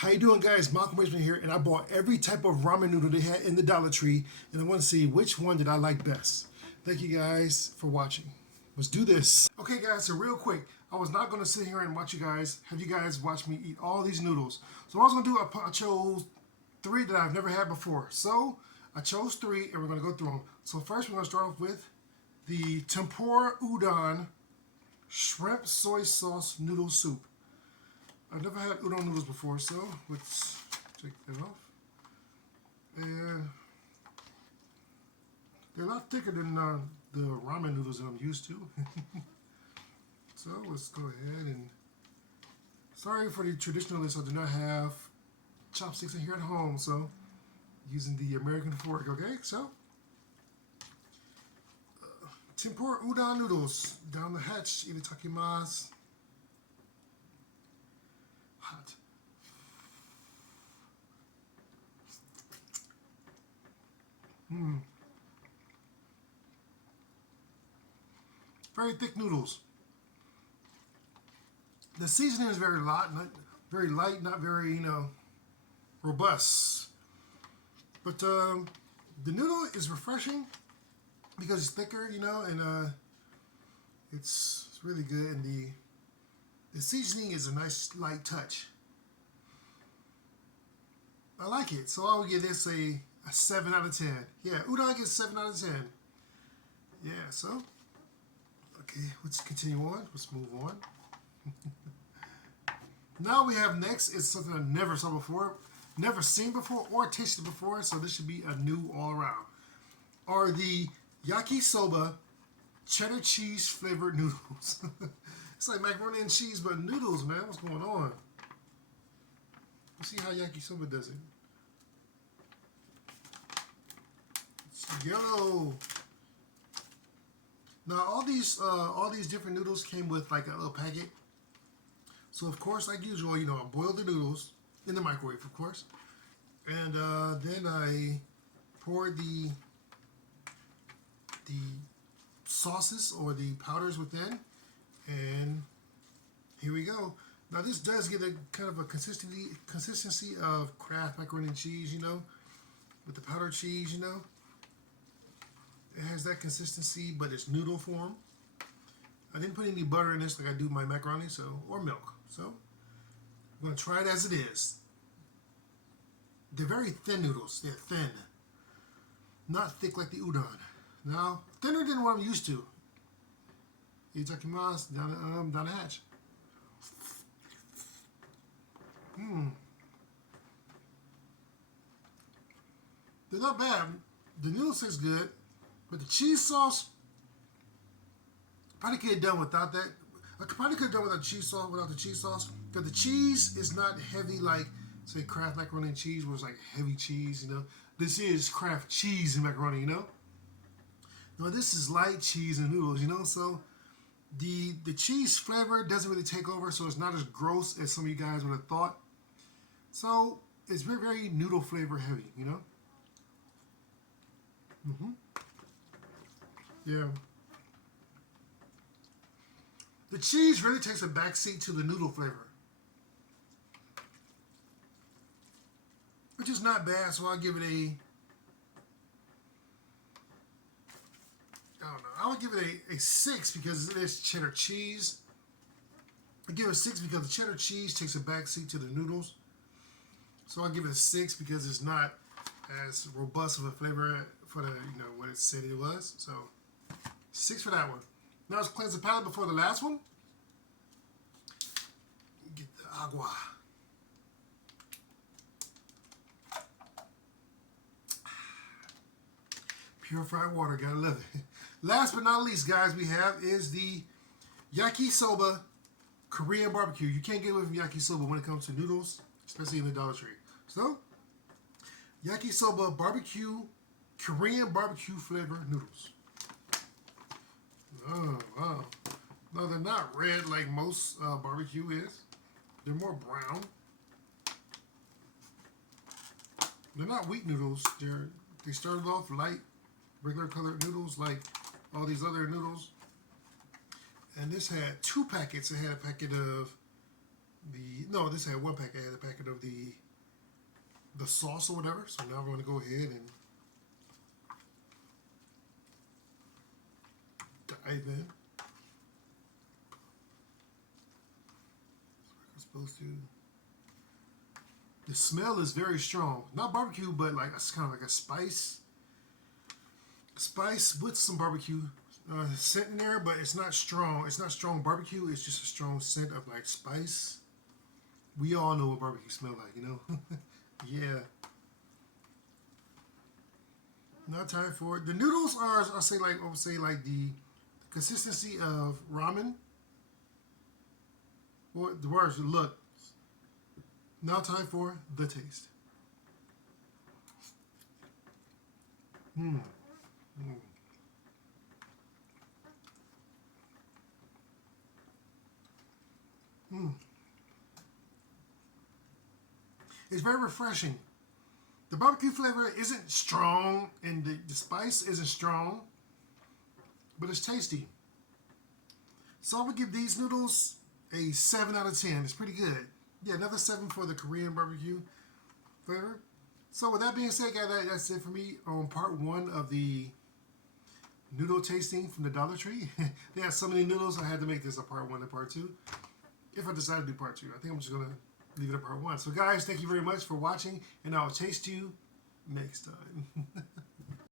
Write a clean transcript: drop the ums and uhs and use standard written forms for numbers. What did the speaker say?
How you doing, guys? Malcolm Richmond here, and I bought every type of ramen noodle they had in the Dollar Tree, and I want to see which one did I like best. Thank you guys for watching. Let's do this. Okay, guys, so real quick, I was not going to sit here and watch you guys, have you guys watch me eat all these noodles. So what I was going to do, I chose three that I've never had before. So I chose three, and we're going to go through them. So first, we're going to start off with the tempura udon shrimp soy sauce noodle soup. I've never had udon noodles before, so let's take that off. And they're a lot thicker than the ramen noodles that I'm used to. So let's go ahead and, sorry for the traditionalists, I do not have chopsticks in here at home, so using the American fork, okay? So, tempura udon noodles, down the hatch, itadakimasu. Hot. Very thick noodles. The seasoning is very light, not very, robust. But the noodle is refreshing because it's thicker, and it's really good. And the seasoning is a nice light touch. I like it, so I would give this a 7 out of 10. Yeah, udon gets 7 out of 10. Yeah, so, okay, let's continue on. Let's move on. Now we have next is something I never saw before, never seen before, or tasted before, so this should be a new all around. Are the yakisoba cheddar cheese flavored noodles. It's like macaroni and cheese, but noodles, man. What's going on? Let's see how yakisoba does it. It's yellow. Now all these different noodles came with like a little packet. So of course, like usual, I boiled the noodles in the microwave, of course, and then I poured the sauces or the powders within, and here we go. Now this does get a kind of a consistency of Kraft macaroni and cheese, with the powdered cheese, It has that consistency, but it's noodle form. I didn't put any butter in this like I do my macaroni, or milk. So I'm gonna try it as it is. They're very thin noodles. They're thin, not thick like the udon. Now thinner than what I'm used to. Itadakimasu, down the hatch. They're not bad. The noodles taste good, but the cheese sauce, probably could have done without that. I probably could have done without cheese sauce, without the cheese sauce, because the cheese is not heavy like, say, Kraft macaroni and cheese, where it's like heavy cheese. This is Kraft cheese and macaroni. No, this is light cheese and noodles. So the cheese flavor doesn't really take over, so it's not as gross as some of you guys would have thought. So it's very, very noodle flavor heavy. Yeah. The cheese really takes a backseat to the noodle flavor, which is not bad. So I'll give it I would give it a 6 because it is cheddar cheese. I give it a 6 because the cheddar cheese takes a backseat to the noodles. So I'll give it a 6 because it's not as robust of a flavor for the what it said it was. So 6 for that one. Now let's cleanse the palate before the last one. Get the agua. Purified water, gotta love it. Last but not least, guys, we have is the yakisoba Korean barbecue. You can't get away from yakisoba when it comes to noodles, especially in the Dollar Tree. So, yakisoba barbecue, Korean barbecue flavor noodles. Oh, wow. No, they're not red like most barbecue is. They're more brown. They're not wheat noodles. They started off light, regular colored noodles like all these other noodles. And this had 2 packets. It had a packet of no, this had one packet. I had a packet of the sauce or whatever. So now we're going to go ahead and dive in. That's what I'm supposed to. The smell is very strong. Not barbecue, but like it's kind of like a spice with some barbecue scent in there, but it's not strong. It's not strong barbecue. It's just a strong scent of like spice. We all know what barbecue smells like, you know. Yeah. Now time for it. The noodles are, I would say like the consistency of ramen. Or the words look. Now time for the taste. Mmm. Mmm. It's very refreshing. The barbecue flavor isn't strong, and the spice isn't strong, but it's tasty. So I would give these noodles a 7 out of 10. It's pretty good. Yeah, another 7 for the Korean barbecue flavor. So with that being said, guys, that's it for me on part 1 of the noodle tasting from the Dollar Tree. They had so many noodles, I had to make this a part 1 and part 2. If I decide to do part 2, I think I'm just going to leave it at part 1. So guys, thank you very much for watching, and I'll taste you next time.